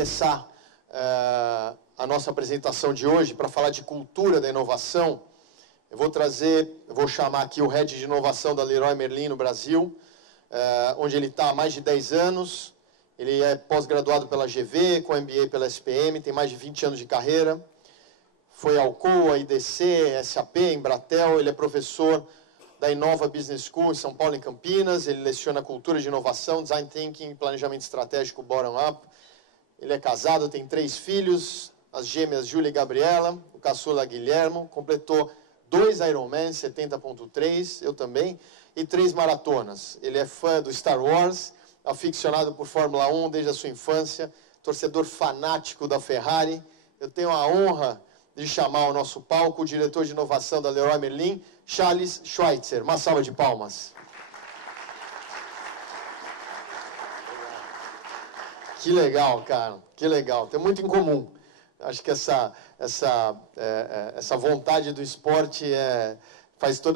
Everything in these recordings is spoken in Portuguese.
começar a nossa apresentação de hoje, para falar de cultura da inovação, eu vou chamar aqui o Head de Inovação da Leroy Merlin no Brasil, onde ele está há mais de 10 anos. Ele é pós-graduado pela GV, com MBA pela SPM, tem mais de 20 anos de carreira. Foi ao Alcoa, IDC, SAP, Embratel. Ele é professor da Inova Business School em São Paulo, em Campinas. Ele leciona cultura de inovação, design thinking, planejamento estratégico bottom-up. Ele é casado, tem 3 filhos, as gêmeas Júlia e Gabriela, o caçula Guilhermo. Completou 2 Ironman, 70.3, eu também, e 3 maratonas. Ele é fã do Star Wars, aficionado por Fórmula 1 desde a sua infância, torcedor fanático da Ferrari. Eu tenho a honra de chamar ao nosso palco o diretor de inovação da Leroy Merlin, Charles Schweitzer. Uma salva de palmas. Que legal, cara, que legal. Tem muito em comum. Acho que essa vontade do esporte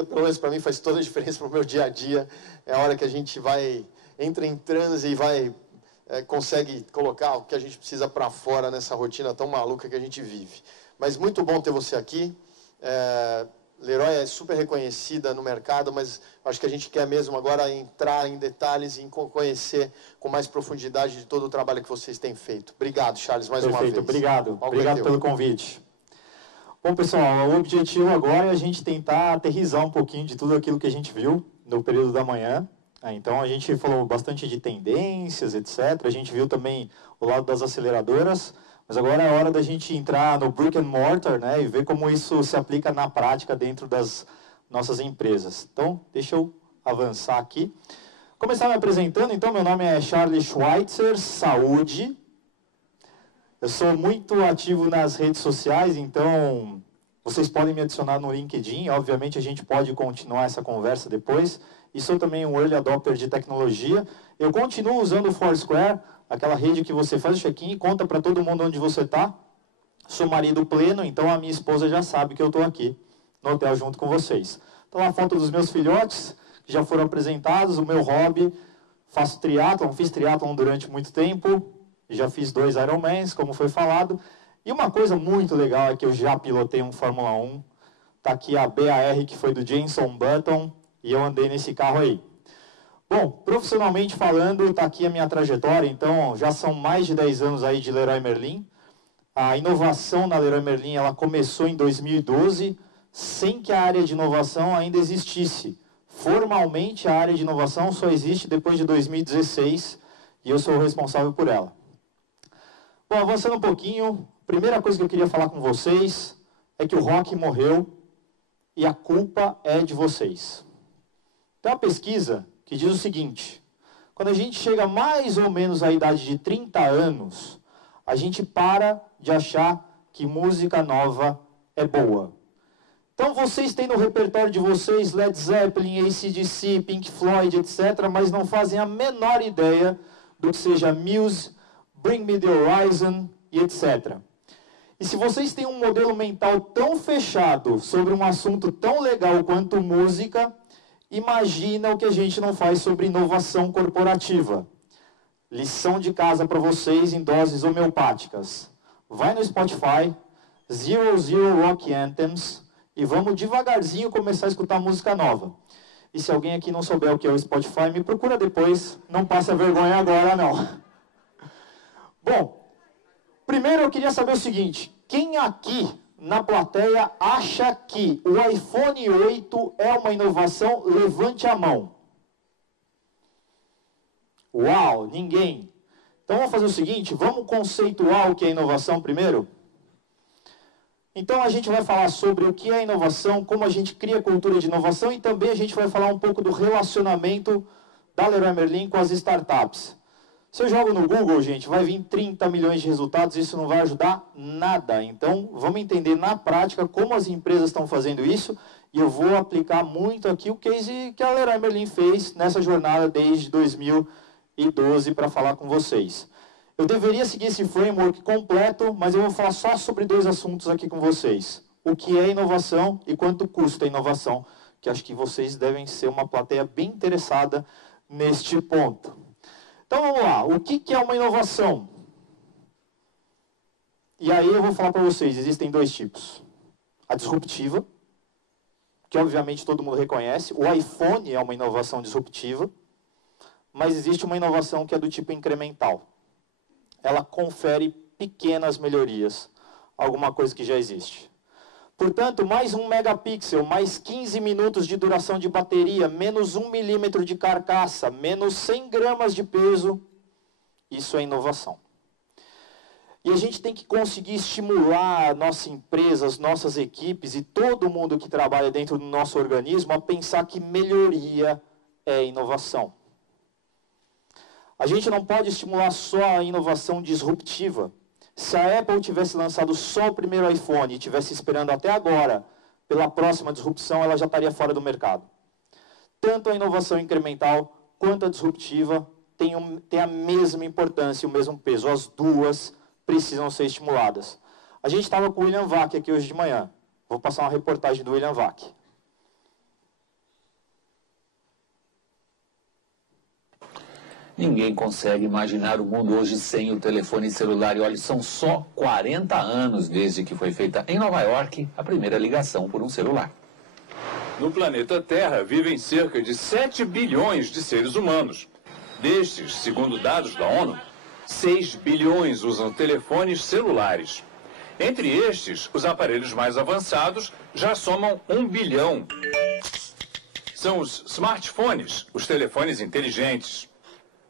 pelo menos para mim, faz toda a diferença para o meu dia a dia. É a hora que a gente entra em transe e consegue colocar o que a gente precisa para fora nessa rotina tão maluca que a gente vive. Mas muito bom ter você aqui. Leroy é super reconhecida no mercado, mas acho que a gente quer mesmo agora entrar em detalhes e conhecer com mais profundidade de todo o trabalho que vocês têm feito. Obrigado, Charles, mais uma vez. Perfeito, obrigado. Obrigado pelo convite. Bom, pessoal, o objetivo agora é a gente tentar aterrissar um pouquinho de tudo aquilo que a gente viu no período da manhã. Então, a gente falou bastante de tendências, etc. A gente viu também o lado das aceleradoras. Mas agora é hora da gente entrar no brick and mortar, né, e ver como isso se aplica na prática dentro das nossas empresas. Então, deixa eu avançar aqui. Começar me apresentando, então, meu nome é Charles Schweitzer, saúde. Eu sou muito ativo nas redes sociais, então vocês podem me adicionar no LinkedIn. Obviamente, a gente pode continuar essa conversa depois. E sou também um early adopter de tecnologia. Eu continuo usando o Foursquare, aquela rede que você faz o check-in e conta para todo mundo onde você está. Sou marido pleno, então a minha esposa já sabe que eu estou aqui no hotel junto com vocês. Então, a foto dos meus filhotes, que já foram apresentados, o meu hobby, faço triatlon, fiz triatlon durante muito tempo, já fiz 2 Ironmans, como foi falado. E uma coisa muito legal é que eu já pilotei um Fórmula 1. Está aqui a BAR, que foi do Jenson Button, e eu andei nesse carro aí. Bom, profissionalmente falando, está aqui a minha trajetória, então já são mais de 10 anos aí de Leroy Merlin. A inovação na Leroy Merlin, ela começou em 2012, sem que a área de inovação ainda existisse. Formalmente, a área de inovação só existe depois de 2016, e eu sou o responsável por ela. Bom, avançando um pouquinho, a primeira coisa que eu queria falar com vocês é que o rock morreu e a culpa é de vocês. Tem uma pesquisa que diz o seguinte: quando a gente chega mais ou menos à idade de 30 anos, a gente para de achar que música nova é boa. Então vocês têm no repertório de vocês Led Zeppelin, AC/DC, Pink Floyd, etc., mas não fazem a menor ideia do que seja Muse, Bring Me The Horizon e etc. E se vocês têm um modelo mental tão fechado sobre um assunto tão legal quanto música, imagina o que a gente não faz sobre inovação corporativa. Lição de casa para vocês em doses homeopáticas. Vai no Spotify, 00 Rock Anthems, e vamos devagarzinho começar a escutar música nova. E se alguém aqui não souber o que é o Spotify, me procura depois, não passa vergonha agora não. Bom, primeiro eu queria saber o seguinte: quem aqui na plateia acha que o iPhone 8 é uma inovação? Levante a mão. Uau, ninguém. Então vamos fazer o seguinte, vamos conceituar o que é inovação primeiro? Então a gente vai falar sobre o que é inovação, como a gente cria cultura de inovação e também a gente vai falar um pouco do relacionamento da Leroy Merlin com as startups. Se eu jogo no Google, gente, vai vir 30 milhões de resultados, isso não vai ajudar nada. Então, vamos entender na prática como as empresas estão fazendo isso. E eu vou aplicar muito aqui o case que a Leroy Merlin fez nessa jornada desde 2012 para falar com vocês. Eu deveria seguir esse framework completo, mas eu vou falar só sobre 2 assuntos aqui com vocês. O que é inovação e quanto custa a inovação, que acho que vocês devem ser uma plateia bem interessada neste ponto. Então vamos lá, o que é uma inovação? E aí eu vou falar para vocês, existem dois tipos. A disruptiva, que obviamente todo mundo reconhece. O iPhone é uma inovação disruptiva, mas existe uma inovação que é do tipo incremental. Ela confere pequenas melhorias, alguma coisa que já existe. Portanto, mais 1 megapixel, mais 15 minutos de duração de bateria, menos 1 milímetro de carcaça, menos 100 gramas de peso, isso é inovação. E a gente tem que conseguir estimular a nossa empresa, as nossas equipes e todo mundo que trabalha dentro do nosso organismo a pensar que melhoria é inovação. A gente não pode estimular só a inovação disruptiva. Se a Apple tivesse lançado só o primeiro iPhone e estivesse esperando até agora pela próxima disrupção, ela já estaria fora do mercado. Tanto a inovação incremental quanto a disruptiva têm a mesma importância e o mesmo peso. As duas precisam ser estimuladas. A gente estava com o William Vac aqui hoje de manhã. Vou passar uma reportagem do William Vac. Ninguém consegue imaginar o mundo hoje sem o telefone celular. E olha, são só 40 anos desde que foi feita em Nova York a primeira ligação por um celular. No planeta Terra vivem cerca de 7 bilhões de seres humanos. Destes, segundo dados da ONU, 6 bilhões usam telefones celulares. Entre estes, os aparelhos mais avançados já somam 1 bilhão. São os smartphones, os telefones inteligentes.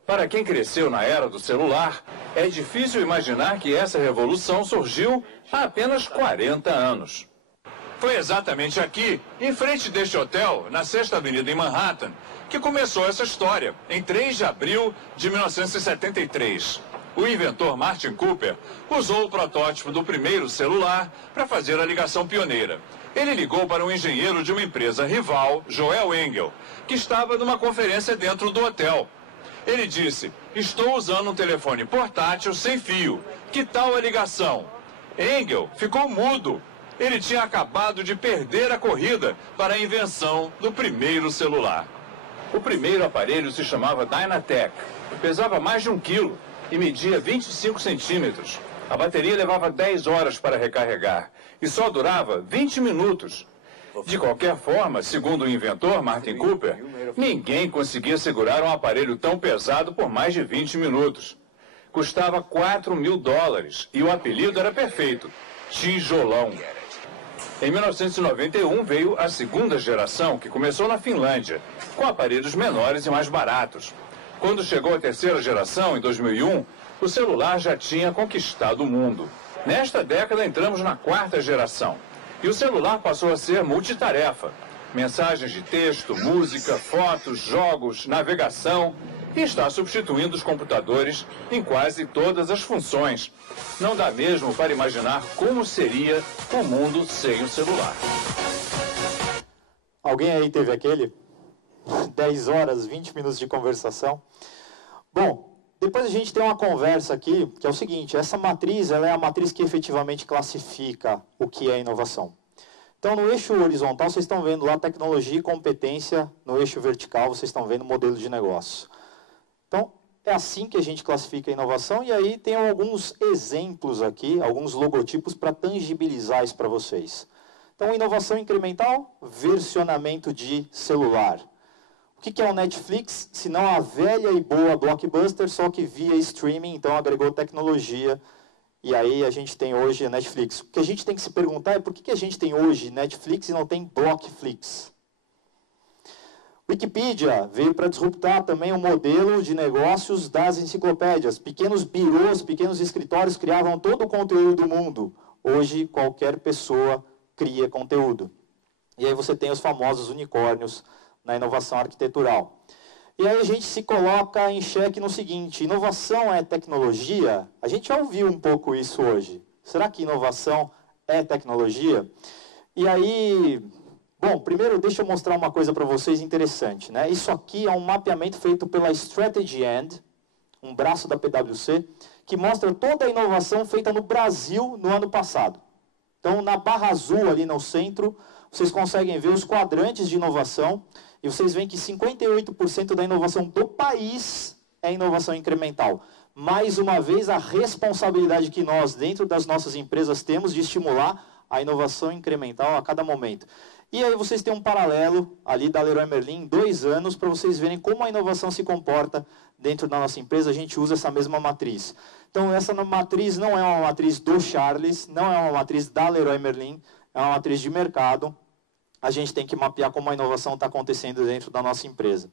Para quem cresceu na era do celular, é difícil imaginar que essa revolução surgiu há apenas 40 anos. Foi exatamente aqui, em frente deste hotel, na 6ª Avenida em Manhattan, que começou essa história, em 3 de abril de 1973. O inventor Martin Cooper usou o protótipo do primeiro celular para fazer a ligação pioneira. Ele ligou para um engenheiro de uma empresa rival, Joel Engel, que estava numa conferência dentro do hotel. Ele disse: "Estou usando um telefone portátil sem fio. Que tal a ligação?" Engel ficou mudo. Ele tinha acabado de perder a corrida para a invenção do primeiro celular. O primeiro aparelho se chamava Dynatec. Pesava mais de 1 quilo e media 25 centímetros. A bateria levava 10 horas para recarregar e só durava 20 minutos. De qualquer forma, segundo o inventor Martin Cooper, ninguém conseguia segurar um aparelho tão pesado por mais de 20 minutos. Custava $4.000 e o apelido era perfeito: tijolão. Em 1991 veio a segunda geração, que começou na Finlândia, com aparelhos menores e mais baratos. Quando chegou a terceira geração, em 2001, o celular já tinha conquistado o mundo. Nesta década entramos na 4ª geração. E o celular passou a ser multitarefa. Mensagens de texto, música, fotos, jogos, navegação, e está substituindo os computadores em quase todas as funções. Não dá mesmo para imaginar como seria o mundo sem o celular. Alguém aí teve aquele? 10 horas, 20 minutos de conversação? Bom, depois a gente tem uma conversa aqui, que é o seguinte: essa matriz, ela é a matriz que efetivamente classifica o que é inovação. Então, no eixo horizontal, vocês estão vendo lá tecnologia e competência. No eixo vertical, vocês estão vendo modelo de negócio. Então, é assim que a gente classifica a inovação. E aí tem alguns exemplos aqui, alguns logotipos para tangibilizar isso para vocês. Então, inovação incremental, versionamento de celular. O que é o Netflix? Se não a velha e boa Blockbuster, só que via streaming, então agregou tecnologia. E aí a gente tem hoje a Netflix. O que a gente tem que se perguntar é por que a gente tem hoje Netflix e não tem Blockflix? Wikipedia veio para disruptar também o modelo de negócios das enciclopédias. Pequenos birôs, pequenos escritórios criavam todo o conteúdo do mundo. Hoje, qualquer pessoa cria conteúdo. E aí você tem os famosos unicórnios na inovação arquitetural. E aí a gente se coloca em xeque no seguinte: inovação é tecnologia? A gente já ouviu um pouco isso hoje. Será que inovação é tecnologia? E aí, bom, primeiro deixa eu mostrar uma coisa para vocês interessante, né? Isso aqui é um mapeamento feito pela Strategy End, um braço da PwC, que mostra toda a inovação feita no Brasil no ano passado. Então, na barra azul ali no centro, vocês conseguem ver os quadrantes de inovação. E vocês veem que 58% da inovação do país é inovação incremental. mais uma vez, a responsabilidade que nós, dentro das nossas empresas, temos de estimular a inovação incremental a cada momento. E aí vocês têm um paralelo ali da Leroy Merlin, 2 anos, para vocês verem como a inovação se comporta dentro da nossa empresa. A gente usa essa mesma matriz. Então, essa matriz não é uma matriz do Charles, não é uma matriz da Leroy Merlin, é uma matriz de mercado. A gente tem que mapear como a inovação está acontecendo dentro da nossa empresa.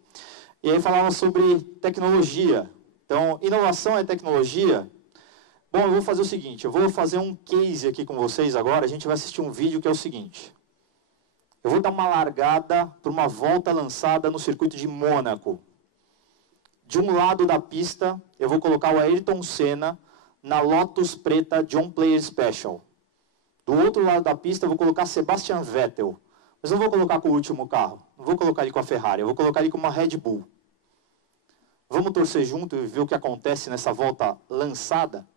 E aí falamos sobre tecnologia. Então, inovação é tecnologia? Bom, eu vou fazer o seguinte, eu vou fazer um case aqui com vocês agora, a gente vai assistir um vídeo que é o seguinte. Eu vou dar uma largada para uma volta lançada no circuito de Mônaco. De um lado da pista, eu vou colocar o Ayrton Senna na Lotus preta John Player Special. Do outro lado da pista, eu vou colocar Sebastian Vettel. Mas não vou colocar com o último carro, não vou colocar ele com a Ferrari, eu vou colocar ele com uma Red Bull. Vamos torcer junto e ver o que acontece nessa volta lançada?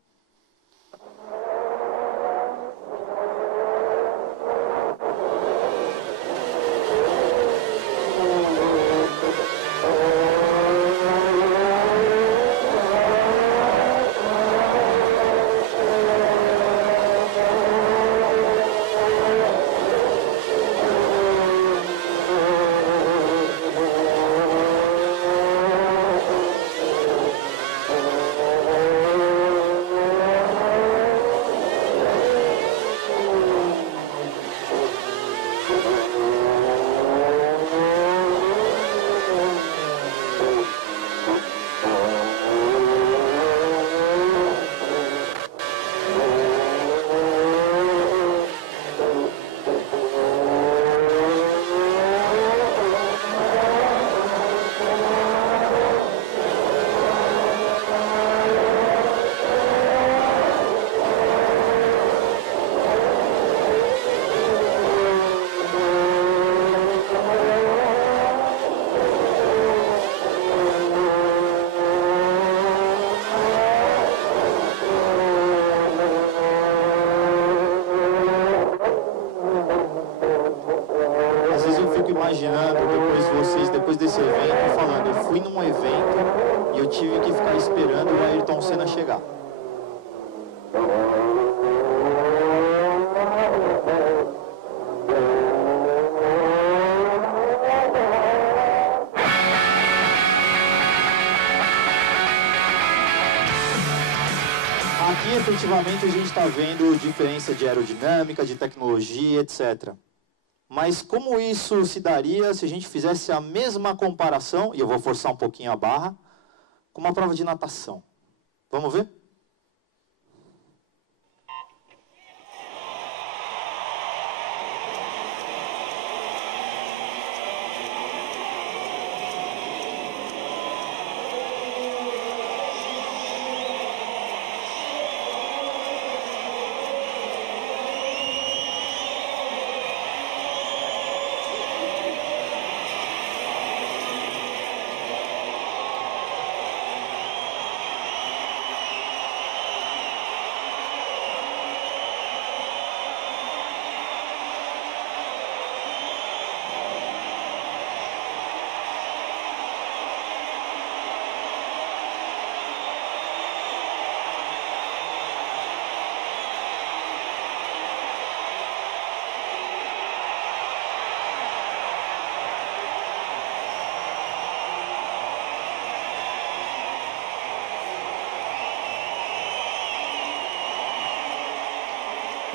Imaginando depois desse evento, falando, eu fui num evento e eu tive que ficar esperando o Ayrton Senna chegar. Aqui, efetivamente, a gente está vendo diferença de aerodinâmica, de tecnologia, etc. Mas como isso se daria se a gente fizesse a mesma comparação, e eu vou forçar um pouquinho a barra, com uma prova de natação? Vamos ver?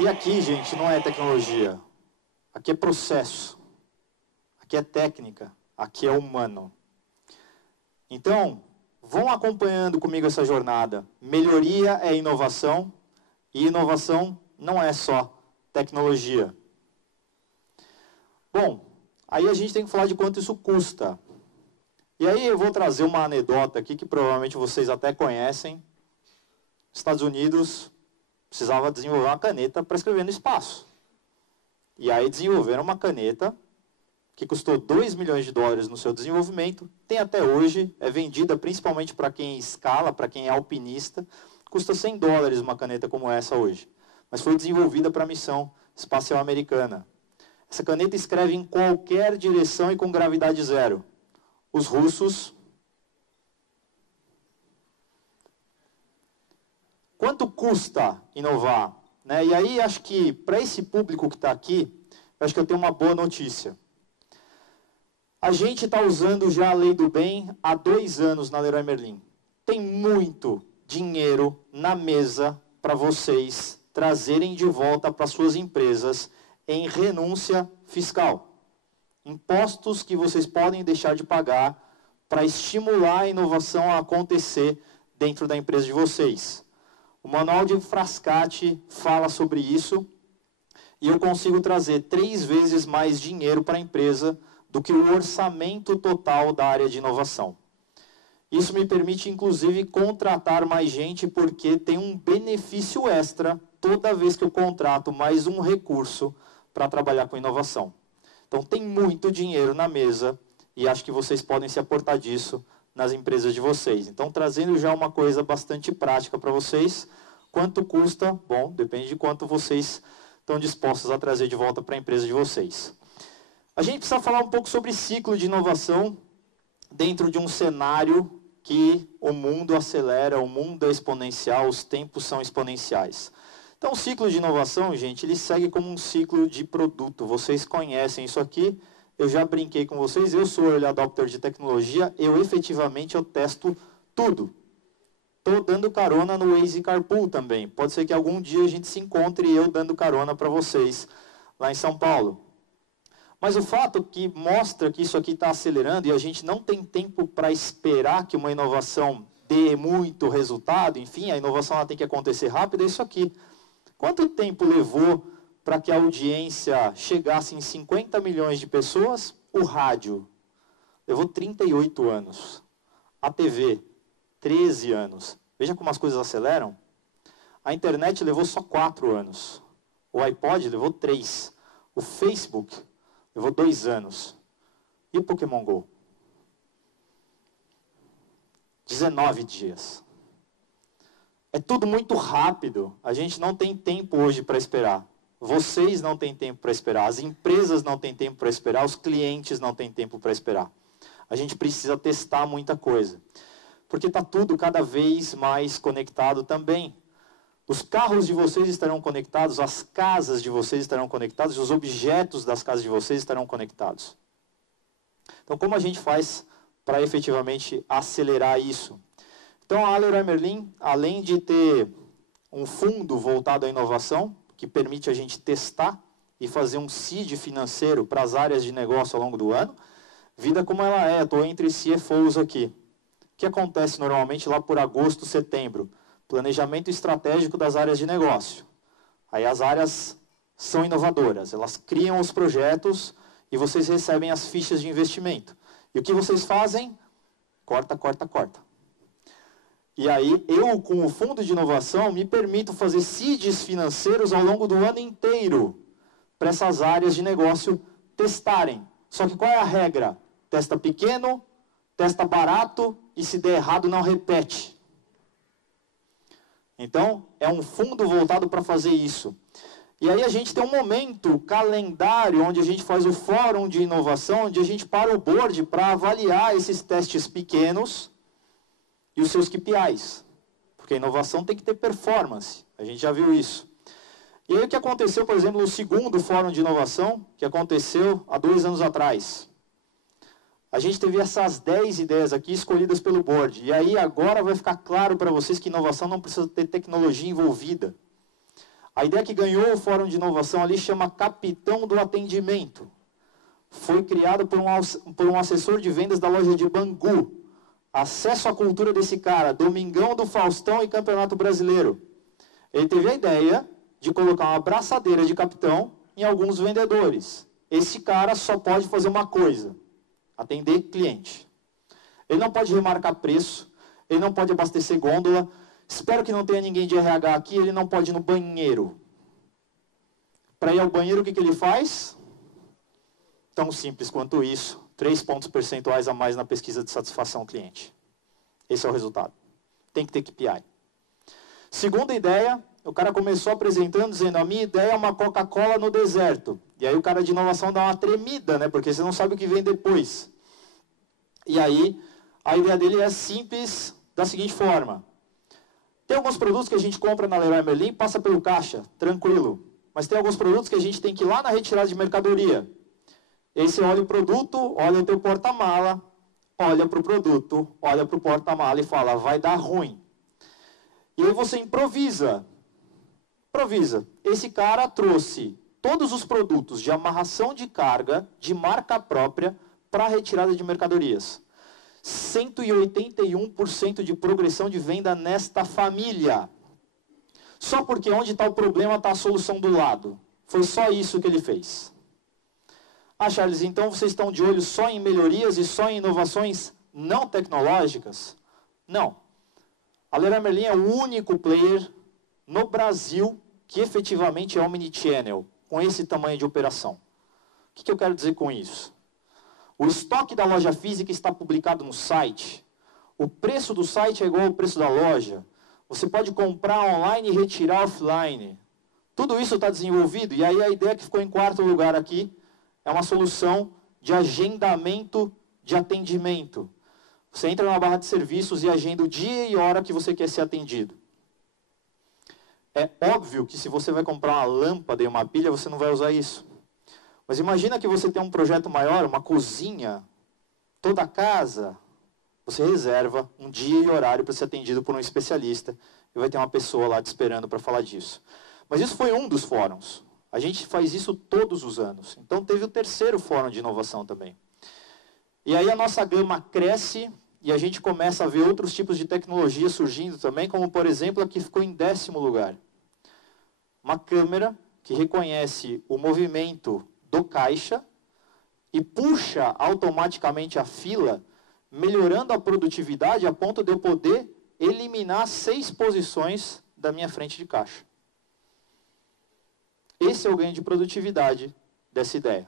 E aqui, gente, não é tecnologia. Aqui é processo. Aqui é técnica. Aqui é humano. Então, vão acompanhando comigo essa jornada. Melhoria é inovação. E inovação não é só tecnologia. Bom, aí a gente tem que falar de quanto isso custa. E aí eu vou trazer uma anedota aqui que provavelmente vocês até conhecem. Estados Unidos precisava desenvolver uma caneta para escrever no espaço. E aí desenvolveram uma caneta que custou $2 milhões no seu desenvolvimento, tem até hoje, é vendida principalmente para quem escala, para quem é alpinista, custa $100 uma caneta como essa hoje. Mas foi desenvolvida para a missão espacial americana. Essa caneta escreve em qualquer direção e com gravidade zero. Os russos Quanto custa inovar? Né? E aí, acho que para esse público que está aqui, acho que eu tenho uma boa notícia. A gente está usando já a Lei do Bem há 2 anos na Leroy Merlin. Tem muito dinheiro na mesa para vocês trazerem de volta para suas empresas em renúncia fiscal. Impostos que vocês podem deixar de pagar para estimular a inovação a acontecer dentro da empresa de vocês. O Manual de Frascati fala sobre isso e eu consigo trazer 3 vezes mais dinheiro para a empresa do que o orçamento total da área de inovação. Isso me permite, inclusive, contratar mais gente porque tem um benefício extra toda vez que eu contrato mais um recurso para trabalhar com inovação. Então, tem muito dinheiro na mesa e acho que vocês podem se aportar disso nas empresas de vocês. Então, trazendo já uma coisa bastante prática para vocês. Quanto custa? Bom, depende de quanto vocês estão dispostos a trazer de volta para a empresa de vocês. A gente precisa falar um pouco sobre ciclo de inovação dentro de um cenário que o mundo acelera, o mundo é exponencial, os tempos são exponenciais. Então, o ciclo de inovação, gente, ele segue como um ciclo de produto. Vocês conhecem isso aqui, eu já brinquei com vocês, eu sou early adopter de tecnologia, eu testo tudo. Estou dando carona no Waze Carpool também. Pode ser que algum dia a gente se encontre eu dando carona para vocês lá em São Paulo. Mas o fato que mostra que isso aqui está acelerando e a gente não tem tempo para esperar que uma inovação dê muito resultado, enfim, a inovação ela tem que acontecer rápido, é isso aqui. Quanto tempo levou para que a audiência chegasse em 50 milhões de pessoas? O rádio levou 38 anos. A TV, 13 anos. Veja como as coisas aceleram. A internet levou só 4 anos. O iPod levou 3. O Facebook levou 2 anos. E o Pokémon GO? 19 dias. É tudo muito rápido. A gente não tem tempo hoje para esperar. Vocês não têm tempo para esperar. As empresas não têm tempo para esperar. Os clientes não têm tempo para esperar. A gente precisa testar muita coisa. Porque está tudo cada vez mais conectado também. Os carros de vocês estarão conectados, as casas de vocês estarão conectadas, os objetos das casas de vocês estarão conectados. Então, como a gente faz para efetivamente acelerar isso? Então, a Leroy Merlin, além de ter um fundo voltado à inovação, que permite a gente testar e fazer um seed financeiro para as áreas de negócio ao longo do ano, vida como ela é, estou entre CFOs aqui. O que acontece normalmente lá por agosto, setembro? Planejamento estratégico das áreas de negócio. Aí as áreas são inovadoras, elas criam os projetos e vocês recebem as fichas de investimento. E o que vocês fazem? Corta, corta, corta. E aí eu, com o fundo de inovação, me permito fazer seeds financeiros ao longo do ano inteiro para essas áreas de negócio testarem. Só que qual é a regra? Testa pequeno, testa barato e se der errado não repete. Então, é um fundo voltado para fazer isso. E aí a gente tem um momento, calendário, onde a gente faz o fórum de inovação, onde a gente para o board para avaliar esses testes pequenos e os seus KPIs. Porque a inovação tem que ter performance. A gente já viu isso. E aí o que aconteceu, por exemplo, no segundo fórum de inovação, que aconteceu há 2 anos atrás. A gente teve essas 10 ideias aqui escolhidas pelo board. E aí agora vai ficar claro para vocês que inovação não precisa ter tecnologia envolvida. A ideia que ganhou o fórum de inovação ali chama Capitão do Atendimento. Foi criado por um assessor de vendas da loja de Bangu. Acesso à cultura desse cara, Domingão do Faustão e Campeonato Brasileiro. Ele teve a ideia de colocar uma braçadeira de capitão em alguns vendedores. Esse cara só pode fazer uma coisa: atender cliente. Ele não pode remarcar preço, ele não pode abastecer gôndola. Espero que não tenha ninguém de RH aqui, ele não pode ir no banheiro. Para ir ao banheiro, o que ele faz? Tão simples quanto isso. 3 pontos percentuais a mais na pesquisa de satisfação cliente. Esse é o resultado. Tem que ter KPI. Segunda ideia, o cara começou apresentando, dizendo: a minha ideia é uma Coca-Cola no deserto. E aí o cara de inovação dá uma tremida, né? Porque você não sabe o que vem depois. E aí, a ideia dele é simples da seguinte forma: Tem alguns produtos que a gente compra na Leroy Merlin, passa pelo caixa, tranquilo. Mas tem alguns produtos que a gente tem que ir lá na retirada de mercadoria. E aí você olha o produto, olha o teu porta-mala, olha para o produto, olha para o porta-mala e fala, vai dar ruim. E aí você improvisa. Improvisa. Esse cara trouxe todos os produtos de amarração de carga, de marca própria, para a retirada de mercadorias. 181% de progressão de venda nesta família. Só porque onde está o problema está a solução do lado. Foi só isso que ele fez. Ah, Charles, então vocês estão de olho só em melhorias e só em inovações não tecnológicas? Não. A Leroy Merlin é o único player no Brasil que efetivamente é omnichannel, com esse tamanho de operação. O que eu quero dizer com isso? O estoque da loja física está publicado no site. O preço do site é igual ao preço da loja. Você pode comprar online e retirar offline. Tudo isso está desenvolvido. E aí a ideia que ficou em quarto lugar aqui é uma solução de agendamento de atendimento. Você entra na barra de serviços e agenda o dia e hora que você quer ser atendido. É óbvio que se você vai comprar uma lâmpada e uma pilha, você não vai usar isso. Mas imagina que você tem um projeto maior, uma cozinha, toda a casa. Você reserva um dia e horário para ser atendido por um especialista. E vai ter uma pessoa lá te esperando para falar disso. Mas isso foi um dos fóruns. A gente faz isso todos os anos. Então teve o terceiro fórum de inovação também. E aí a nossa gama cresce e a gente começa a ver outros tipos de tecnologia surgindo também, como por exemplo a que ficou em 10º lugar. Uma câmera que reconhece o movimento do caixa e puxa automaticamente a fila, melhorando a produtividade a ponto de eu poder eliminar 6 posições da minha frente de caixa. Esse é o ganho de produtividade dessa ideia.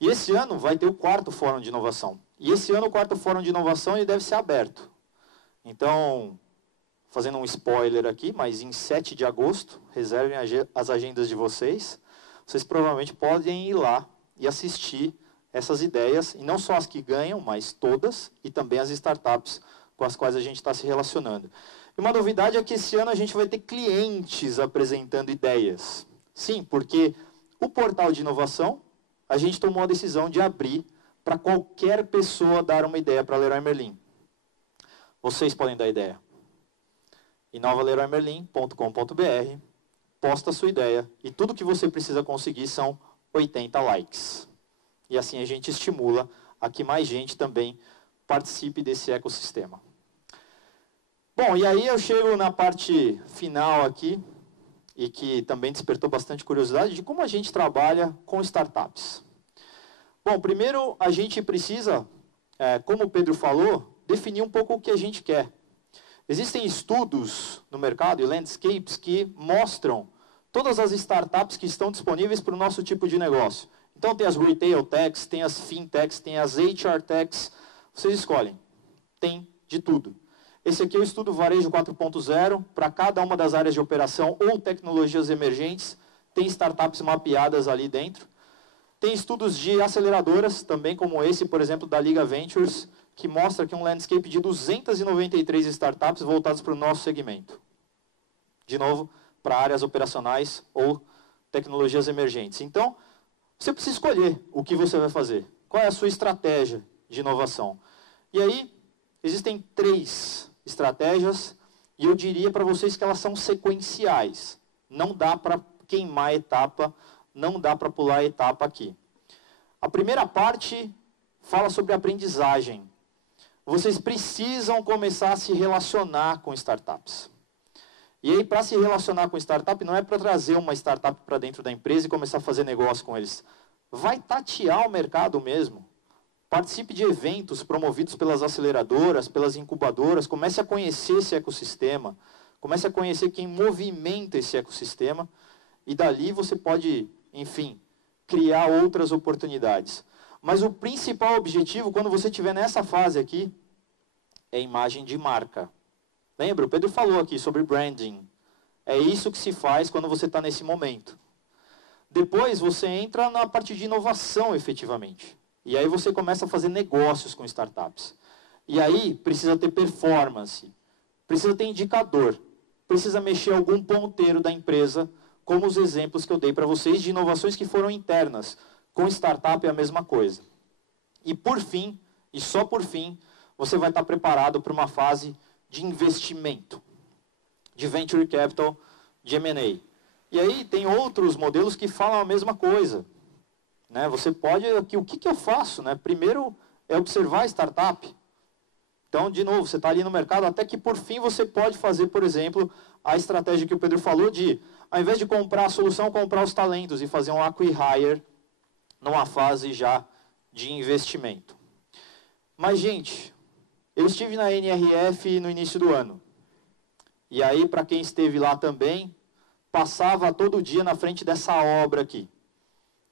E esse ano vai ter o 4º Fórum de Inovação. E esse ano o 4º Fórum de Inovação ele deve ser aberto. Então, fazendo um spoiler aqui, mas em 7 de agosto, reservem as agendas de vocês. Vocês provavelmente podem ir lá e assistir essas ideias, e não só as que ganham, mas todas, e também as startups com as quais a gente está se relacionando. E uma novidade é que esse ano a gente vai ter clientes apresentando ideias. Sim, porque o portal de inovação, a gente tomou a decisão de abrir para qualquer pessoa dar uma ideia para a Leroy Merlin. Vocês podem dar ideia. inovaleroymerlin.com.br, posta a sua ideia, e tudo que você precisa conseguir são 80 likes. E assim a gente estimula a que mais gente também participe desse ecossistema. Bom, e aí eu chego na parte final aqui, e que também despertou bastante curiosidade, de como a gente trabalha com startups. Bom, primeiro a gente precisa, como o Pedro falou, definir um pouco o que a gente quer. Existem estudos no mercado e landscapes que mostram todas as startups que estão disponíveis para o nosso tipo de negócio. Então tem as retail techs, tem as fintechs, tem as HR techs, vocês escolhem. Tem de tudo. Esse aqui é o estudo Varejo 4.0, para cada uma das áreas de operação ou tecnologias emergentes, tem startups mapeadas ali dentro. Tem estudos de aceleradoras, também como esse, por exemplo, da Liga Ventures, que mostra aqui um landscape de 293 startups voltadas para o nosso segmento. De novo, para áreas operacionais ou tecnologias emergentes. Então, você precisa escolher o que você vai fazer. Qual é a sua estratégia de inovação? E aí, existem 3 estratégias, e eu diria para vocês que elas são sequenciais. Não dá para queimar a etapa, não dá para pular a etapa aqui. A primeira parte fala sobre aprendizagem. Vocês precisam começar a se relacionar com startups. E aí, para se relacionar com startup, não é para trazer uma startup para dentro da empresa e começar a fazer negócio com eles. Vai tatear o mercado mesmo. Participe de eventos promovidos pelas aceleradoras, pelas incubadoras. Comece a conhecer esse ecossistema. Comece a conhecer quem movimenta esse ecossistema. E dali você pode, enfim, criar outras oportunidades. Mas o principal objetivo, quando você estiver nessa fase aqui, é imagem de marca. Lembra? O Pedro falou aqui sobre branding. É isso que se faz quando você está nesse momento. Depois você entra na parte de inovação, efetivamente. E aí você começa a fazer negócios com startups. E aí precisa ter performance. precisa ter indicador, precisa mexer algum ponteiro da empresa, como os exemplos que eu dei para vocês de inovações que foram internas. Com startup é a mesma coisa. E por fim, e só por fim, você vai estar preparado para uma fase de investimento, de venture capital, de M&A. E aí tem outros modelos que falam a mesma coisa. Né? Você pode, o que eu faço? Né? Primeiro é observar a startup. Então, de novo, você está ali no mercado, até que por fim você pode fazer, por exemplo, a estratégia que o Pedro falou de, ao invés de comprar a solução, comprar os talentos e fazer um acqui-hire numa fase já de investimento. Mas, gente, eu estive na NRF no início do ano. E aí, para quem esteve lá também, passava todo dia na frente dessa obra aqui.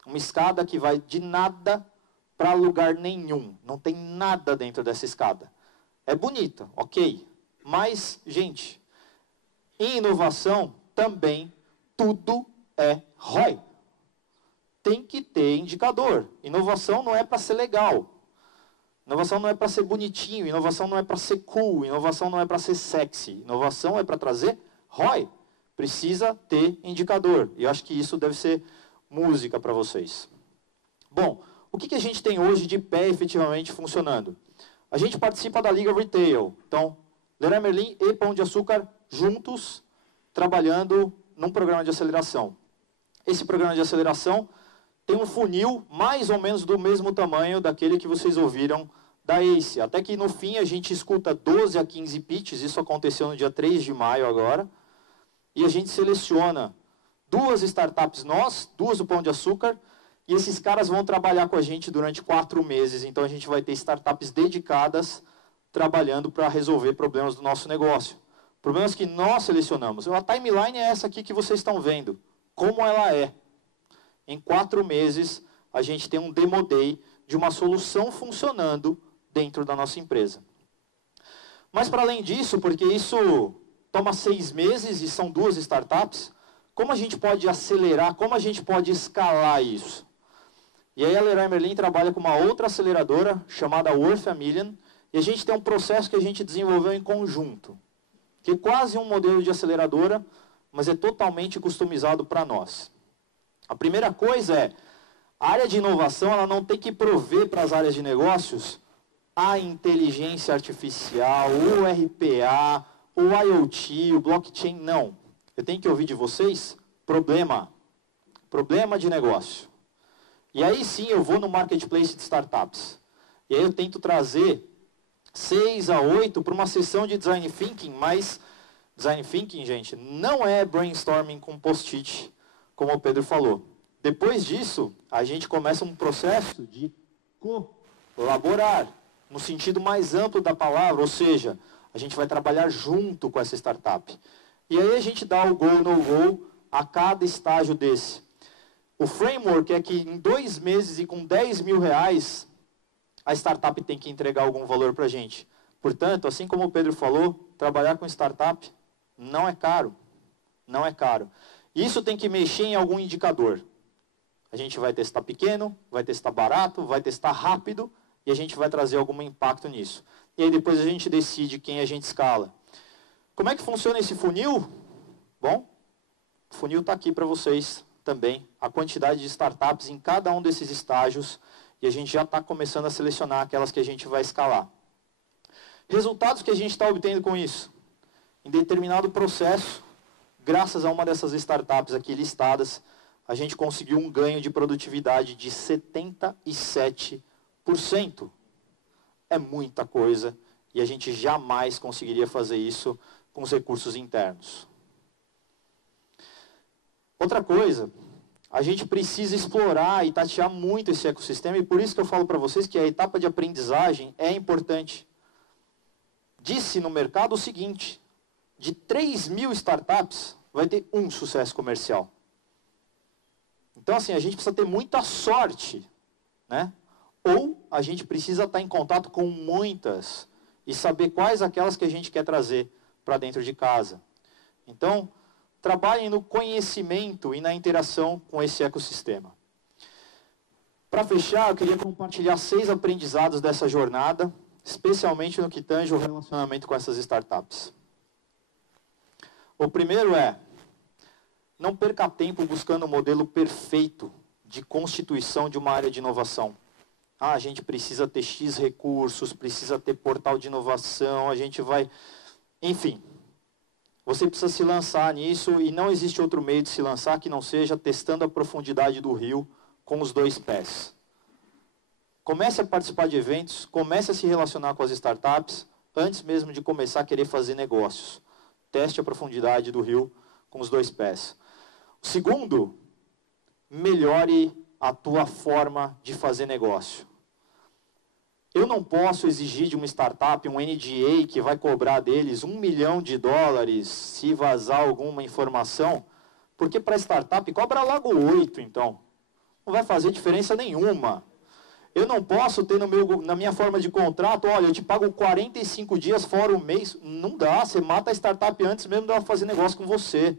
Uma escada que vai de nada para lugar nenhum. Não tem nada dentro dessa escada. É bonita, ok. Mas, gente, em inovação também tudo é ROI. Tem que ter indicador. Inovação não é para ser legal. Inovação não é para ser bonitinho. Inovação não é para ser cool. Inovação não é para ser sexy. Inovação é para trazer ROI. Precisa ter indicador. E eu acho que isso deve ser música para vocês. Bom, o que a gente tem hoje de pé efetivamente funcionando? A gente participa da Liga Retail. Então, Leroy Merlin e Pão de Açúcar juntos, trabalhando num programa de aceleração. Esse programa de aceleração tem um funil mais ou menos do mesmo tamanho daquele que vocês ouviram da ACE. Até que no fim a gente escuta 12 a 15 pitches, isso aconteceu no dia 3 de maio agora. E a gente seleciona 2 startups nós, 2 do Pão de Açúcar, e esses caras vão trabalhar com a gente durante 4 meses. Então a gente vai ter startups dedicadas trabalhando para resolver problemas do nosso negócio. Problemas que nós selecionamos. A timeline é essa aqui que vocês estão vendo. Como ela é. Em 4 meses, a gente tem um demo day de uma solução funcionando dentro da nossa empresa. Mas para além disso, porque isso toma 6 meses e são 2 startups, como a gente pode acelerar, como a gente pode escalar isso? E aí a Leroy Merlin trabalha com uma outra aceleradora chamada Worth a Million, e a gente tem um processo que a gente desenvolveu em conjunto, que é quase um modelo de aceleradora, mas é totalmente customizado para nós. A primeira coisa é, a área de inovação ela não tem que prover para as áreas de negócios a inteligência artificial, o RPA, o IoT, o blockchain, não. Eu tenho que ouvir de vocês problema de negócio. E aí sim eu vou no marketplace de startups. E aí eu tento trazer 6 a 8 para uma sessão de design thinking, mas design thinking, gente, não é brainstorming com post-it, como o Pedro falou. Depois disso, a gente começa um processo de colaborar, no sentido mais amplo da palavra, ou seja, a gente vai trabalhar junto com essa startup. E aí a gente dá o go, no go a cada estágio desse. O framework é que em 2 meses e com 10 mil reais, a startup tem que entregar algum valor para a gente. Portanto, assim como o Pedro falou, trabalhar com startup não é caro. Não é caro. Isso tem que mexer em algum indicador. A gente vai testar pequeno, vai testar barato, vai testar rápido e a gente vai trazer algum impacto nisso. E aí depois a gente decide quem a gente escala. Como é que funciona esse funil? Bom, o funil está aqui para vocês também. A quantidade de startups em cada um desses estágios e a gente já está começando a selecionar aquelas que a gente vai escalar. Resultados que a gente está obtendo com isso? Em determinado processo, graças a uma dessas startups aqui listadas, a gente conseguiu um ganho de produtividade de 77%. É muita coisa e a gente jamais conseguiria fazer isso com os recursos internos. Outra coisa, a gente precisa explorar e tatear muito esse ecossistema e por isso que eu falo para vocês que a etapa de aprendizagem é importante. Disse no mercado o seguinte, de 3 mil startups, vai ter um sucesso comercial. Então, assim, a gente precisa ter muita sorte, né? Ou a gente precisa estar em contato com muitas e saber quais aquelas que a gente quer trazer para dentro de casa. Então, trabalhem no conhecimento e na interação com esse ecossistema. Para fechar, eu queria compartilhar 6 aprendizados dessa jornada, especialmente no que tange o relacionamento com essas startups. O primeiro é, não perca tempo buscando o modelo perfeito de constituição de uma área de inovação. Ah, a gente precisa ter X recursos, precisa ter portal de inovação, a gente vai... Enfim, você precisa se lançar nisso e não existe outro meio de se lançar que não seja testando a profundidade do rio com os 2 pés. Comece a participar de eventos, comece a se relacionar com as startups, antes mesmo de começar a querer fazer negócios. Teste a profundidade do rio com os 2 pés. O segundo, melhore a tua forma de fazer negócio. Eu não posso exigir de uma startup um NDA que vai cobrar deles $1 milhão se vazar alguma informação, porque para a startup cobra logo 8, então. Não vai fazer diferença nenhuma. Eu não posso ter na minha forma de contrato, olha, eu te pago 45 dias fora o mês. Não dá, você mata a startup antes mesmo dela fazer negócio com você.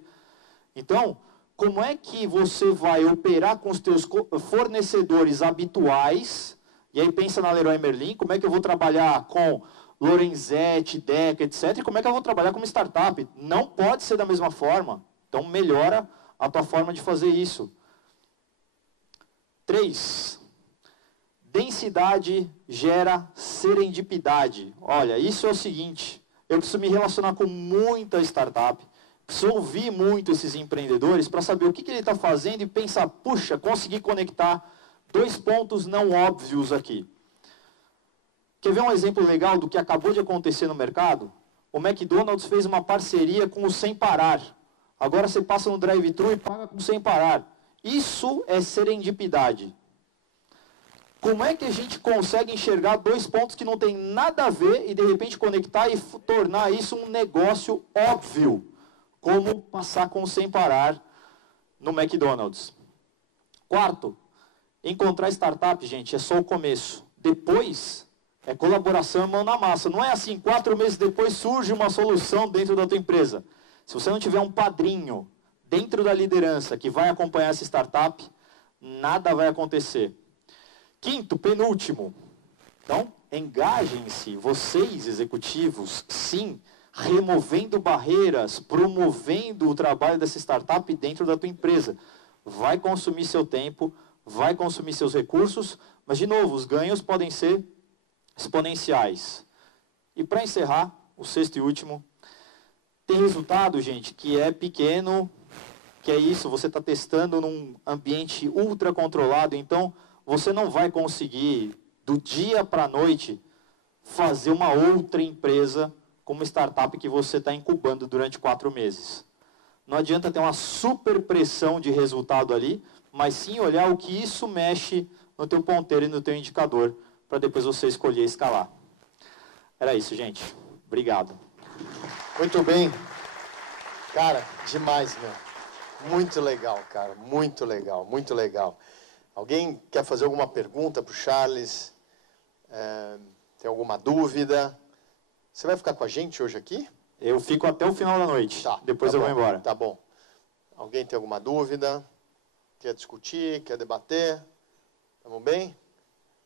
Então, como é que você vai operar com os teus fornecedores habituais? E aí pensa na Leroy Merlin, como é que eu vou trabalhar com Lorenzetti, Deca, etc. E como é que eu vou trabalhar como startup? Não pode ser da mesma forma. Então, melhora a tua forma de fazer isso. 3. Densidade gera serendipidade. Olha, isso é o seguinte, eu preciso me relacionar com muita startup, preciso ouvir muito esses empreendedores para saber o que ele está fazendo e pensar, puxa, consegui conectar 2 pontos não óbvios aqui. Quer ver um exemplo legal do que acabou de acontecer no mercado? O McDonald's fez uma parceria com o Sem Parar. Agora você passa no drive-thru e paga com o Sem Parar. Isso é serendipidade. Como é que a gente consegue enxergar 2 pontos que não tem nada a ver e de repente conectar e tornar isso um negócio óbvio? Como passar com o Sem Parar no McDonald's. 4, encontrar startup, gente, é só o começo. Depois, é colaboração e mão na massa. Não é assim, 4 meses depois surge uma solução dentro da tua empresa. Se você não tiver um padrinho dentro da liderança que vai acompanhar essa startup, nada vai acontecer. 5º, penúltimo. Então, engajem-se, vocês executivos, sim, removendo barreiras, promovendo o trabalho dessa startup dentro da tua empresa. Vai consumir seu tempo, vai consumir seus recursos, mas, de novo, os ganhos podem ser exponenciais. E para encerrar, o 6º e último, tem resultado, gente, que é pequeno, que é isso, você está testando num ambiente ultra controlado, então você não vai conseguir, do dia para a noite, fazer uma outra empresa como startup que você está incubando durante 4 meses. Não adianta ter uma super pressão de resultado ali, mas sim olhar o que isso mexe no teu ponteiro e no teu indicador, para depois você escolher escalar. Era isso, gente. Obrigado. Muito bem. Cara, demais, meu. Muito legal, cara. Muito legal, muito legal. Alguém quer fazer alguma pergunta para o Charles? Tem alguma dúvida? Você vai ficar com a gente hoje aqui? Eu fico até o final da noite. Tá, depois eu vou embora. Tá bom. Alguém tem alguma dúvida? Quer discutir? Quer debater? Estamos bem?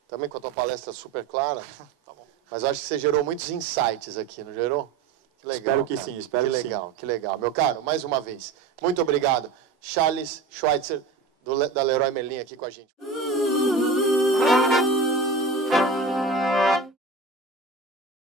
Também com a tua palestra super clara? Tá bom. Mas eu acho que você gerou muitos insights aqui, não gerou? Que legal. Espero que sim, espero que sim. Que legal, que legal. Meu caro, mais uma vez, muito obrigado. Charles Schweitzer, da Leroy Merlin, aqui com a gente.